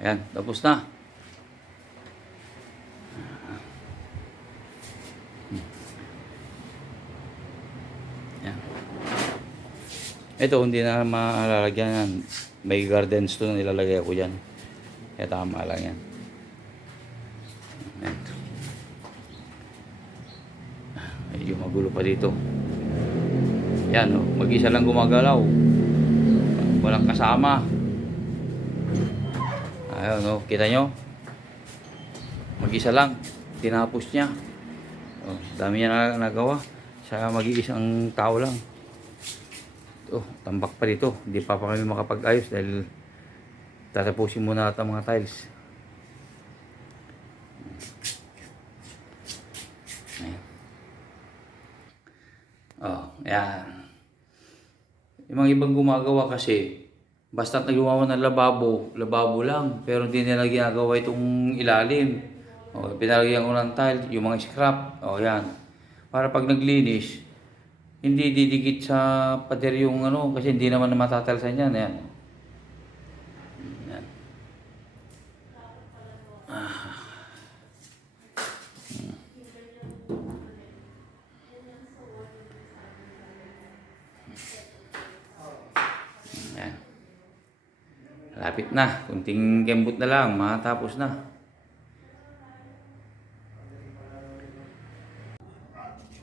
Ayan, tapos na. Ayan. Ito, hindi na malalagyan yan. May garden stone na nilalagay ako dyan. Kaya tama lang yan. Ayan. Medyo magulo pa dito. Yan, oh, mag-isa lang gumagalaw. Walang kasama. Ayun, oh, kita nyo? Mag-isa lang. Tinapos niya. Oh, dami niya na nagawa. Sa mag-iisang tao lang. Oh, tambak pa dito. Hindi pa kami makapag-ayos dahil tatapusin muna natin mga tiles. Ayan. Oh, ayan. Yung mga ibang gumagawa kasi, basta nagawa ng lababo, lababo lang. Pero hindi nila ginagawa itong ilalim. Oh, pinalagyan ko ng tile, yung mga scrap. Oh, yan. Para pag naglinis, hindi didikit sa pader yung ano, kasi hindi naman matatalsan yan. Yan. Yan. Yan. Lapit na. Kunting kembot na lang. Matapos na.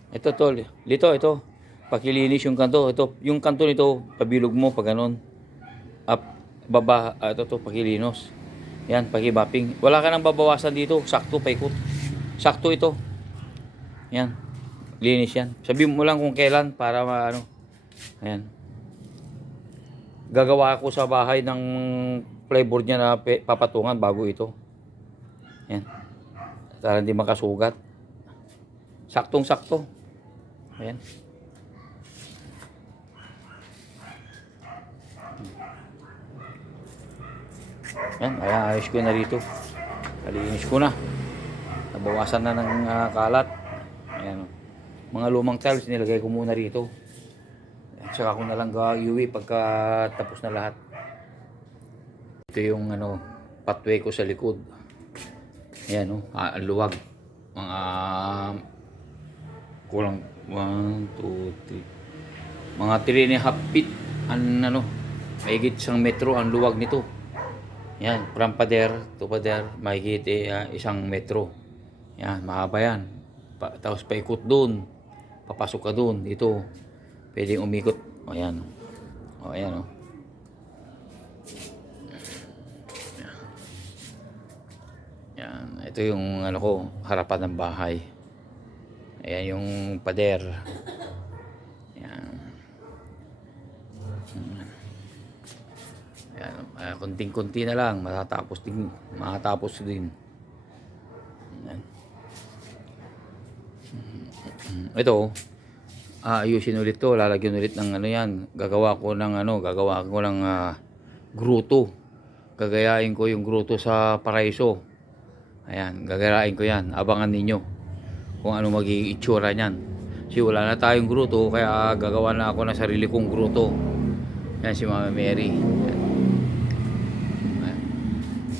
Ito tol. Ito. Pakilinis yung kanto. Ito, yung kanto nito, pabilog mo pag ganon. Up, baba. Ito, pakilinos. Yan, pakibapping. Wala ka nang babawasan dito. Sakto, paikot. Sakto ito. Yan. Linis yan. Sabihin mo lang kung kailan para ano. Ayan. Gagawa ako sa bahay ng plyboard niya na papatungan bago ito. Yan. Para hindi makasugat. Saktong-sakto. Ayan. Yan, ayos ko na rito. Kalinis ko na. Nabawasan na ng kalat. Ayan. Mga lumang tiles nilagay ko muna rito. At saka ko na lang iuwi pagka tapos na lahat. Ito yung ano, pathway ko sa likod. Ayan, ang luwag. Mga kulang 1, 2, 3. Mga 3.5 feet ano, mahigit 1 metro ang luwag nito. Yan, from pader to pader, mahigit 1 metro. Yan, mahaba yan. Tapos paikot doon. Papasok ka doon. Dito, pwedeng umikot. O, yan. O, ayan, o. Yan, ito yung ano ko, harapan ng bahay. Ayan yung pader. Yan. Ayan, konting-konti na lang, matatapos din. Ayan. Ito, ayusin ulit to, lalagyan ulit ng ano yan. Gagawa ko ng gruto. Gagayain ko yung gruto sa Paraiso. Ayan, gagayain ko yan. Abangan ninyo kung ano magiging itsura niyan. Kasi wala na tayong gruto, kaya gagawa na ako ng sarili kong gruto. Yan si Mama Mary.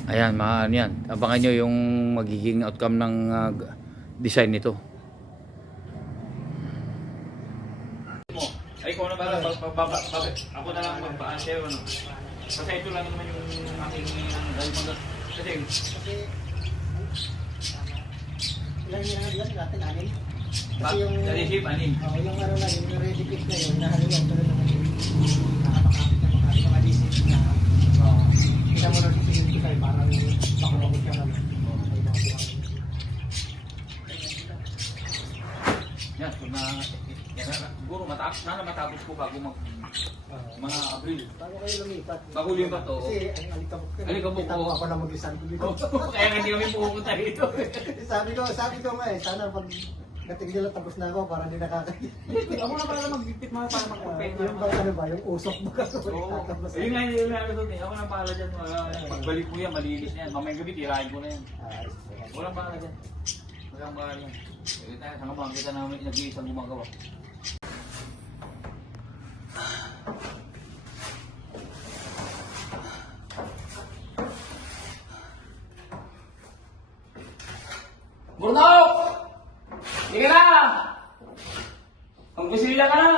Ayan, yan. Abangan nyo yung magiging outcome ng design nito. Ay, kung ano ba lang, ako na lang magpaan sa'yo, ano? Kasi ito lang naman yung aking kasi ilan yung naglan natin, anim? Kasi yung narisip, anim? Yung ano na yun, yung ready fix na yun, nahaluan tuloy naman yun. Nakapakapit na makalisip na kita mo na sa sinunti kayo, parang pakulagod ka naman. Yan, siguro matapos ko bago mga Abril. Bago kayo lumipat. Bago lumipat, oo. Kasi ang alikabok ka. Alikabok, kita mo ako na mag-isan ko dito. Kaya hindi kami pupunta dito. sabi ko nga sana pag dating nila tapos na ako para hindi nakakaya. Ako na pala mag-ipit mga para mag-compete. Yung ba ano ba, yung usok mo kasi. Oo. Yun nga yung ano ako na pala dyan. Pagbalik ko yan, malinis na yan. Mamayang gabi, tirahin ko na yan. Walang pala dyan. Walang pala dyan. Saan ka makakita namin nag-iisang gumagawa. Burnok! Hindi ka na! Magbisilya ka na!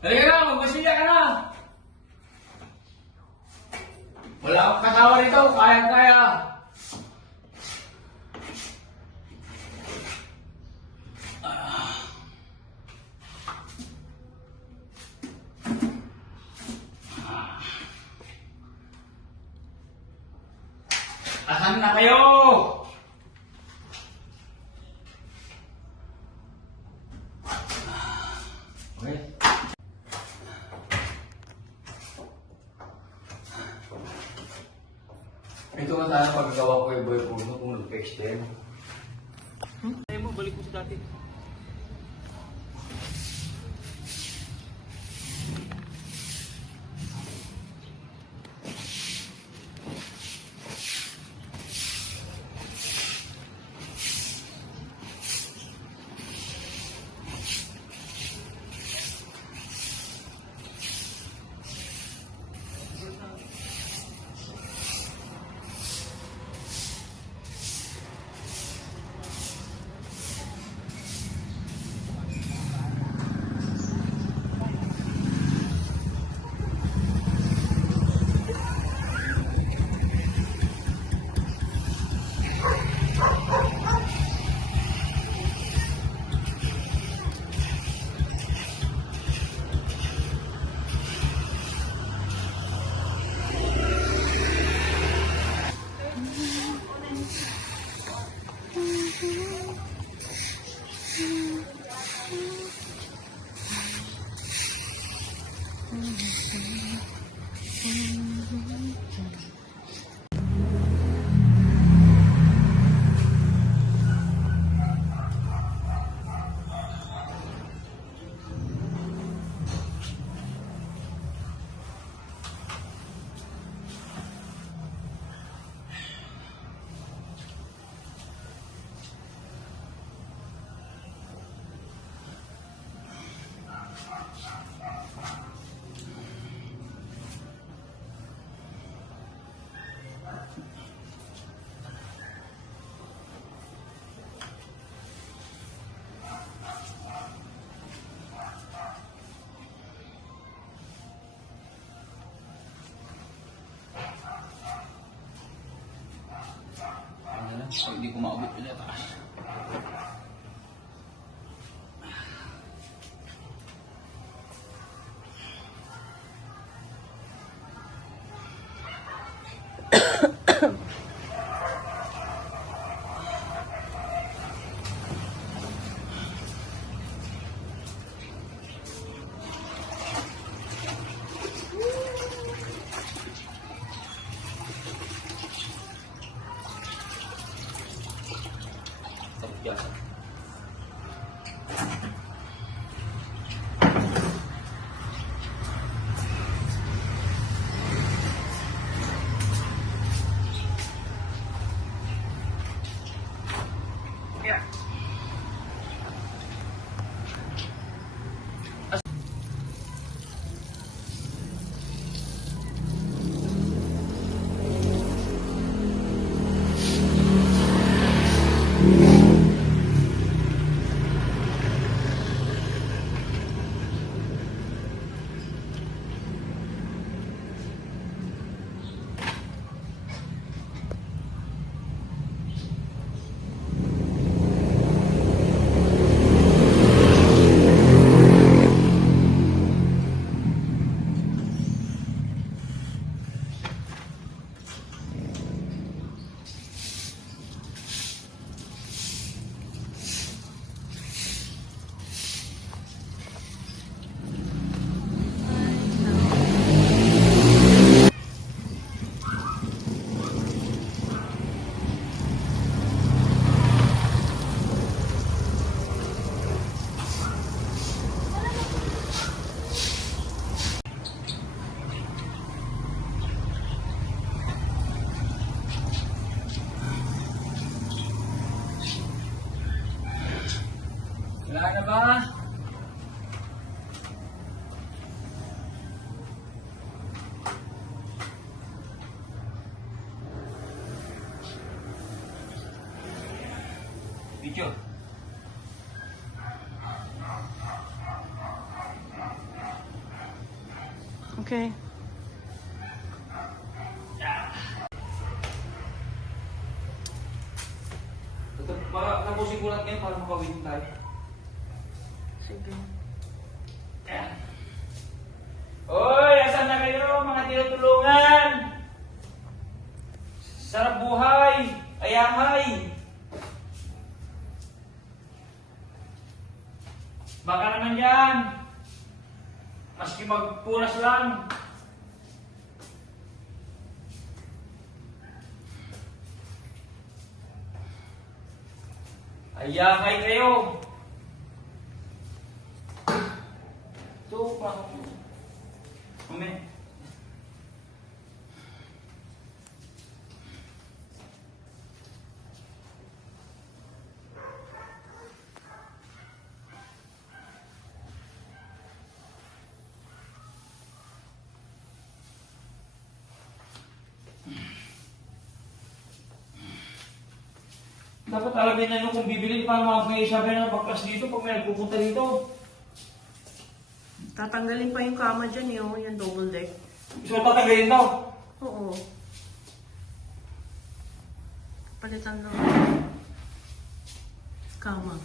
Halika na, magbasilya ka na! Wala akong katawa rito, kaya-kaya! Asan na kayo? Okay. Ito nga sana paggawa ko yung boy puno kung nag-extend. Ayaw mo, balik mo sa dati. So, hindi ko maabot ulit taas. picture. Okay. Para tapusin ko lang ngayon para makawin tayo. Sige. Ayan. Oy, asan na kayo mga tinutulungan? Sarap buhay, ayahay. Baka naman yan. Maski magpunas lang. Ayahay kayo. So, parang... Amen. Dapat alamin na nyo kung bibili para mga sabi na pagkas dito pag may nagpupunta dito. Tatanggalin pa yung kama dyan yun, yung double deck. So, tatanggalin daw. Oo. Palitan lang. Kama.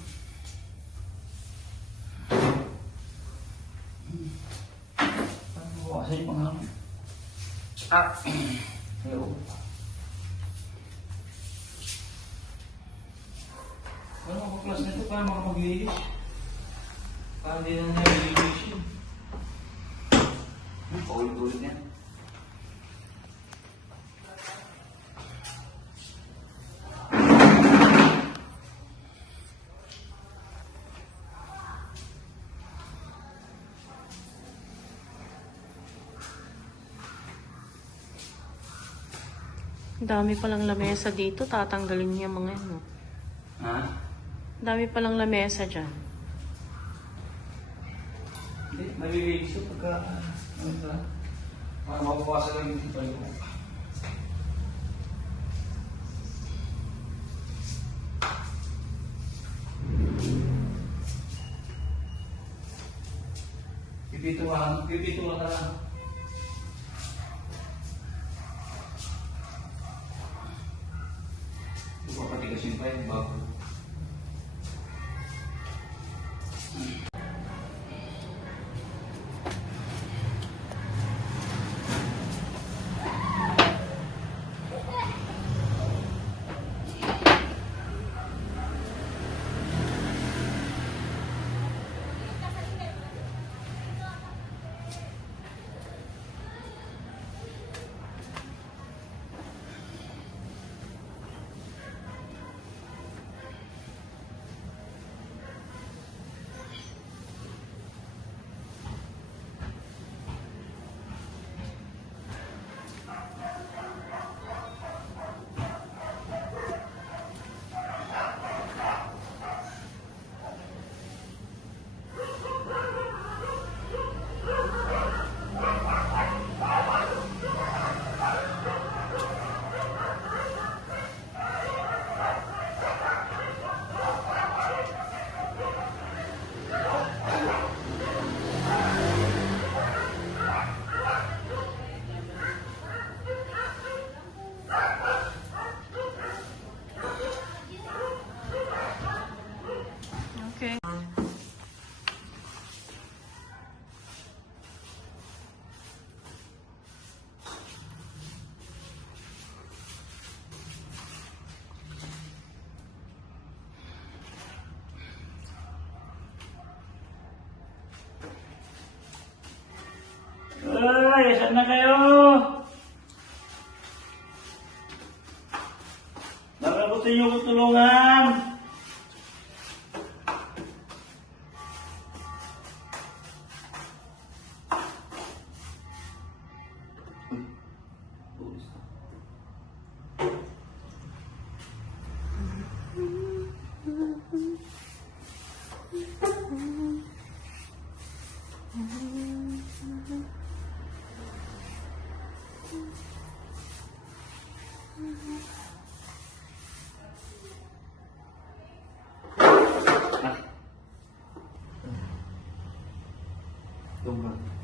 Ano bawasan yung mga... Hello. Ano ang class nito para makapag-lilis? Para hindi na nai-lilis yun. Paulit-ulit yan. Dami palang lamesa dito, tatanggalin niya mga yun. No? Ha? Dami palang lamesa dyan. Hindi, malililis yun pagka... Ano ito lang? Para mabawasan lang yung tipay ko. Pipituan ka lang. Papatigas yung pa yung bago. Okay. Ay, saan na kayo? Nakabutin niyo ko tulungan. sobra.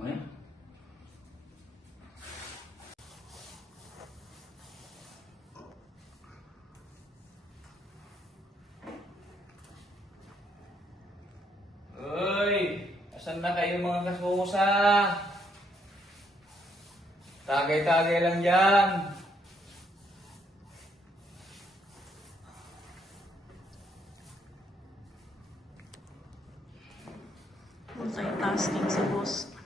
Okay? Uy! Asan na kayo mga kasusa? Tagay-tagay lang dyan. Multitasking si boss.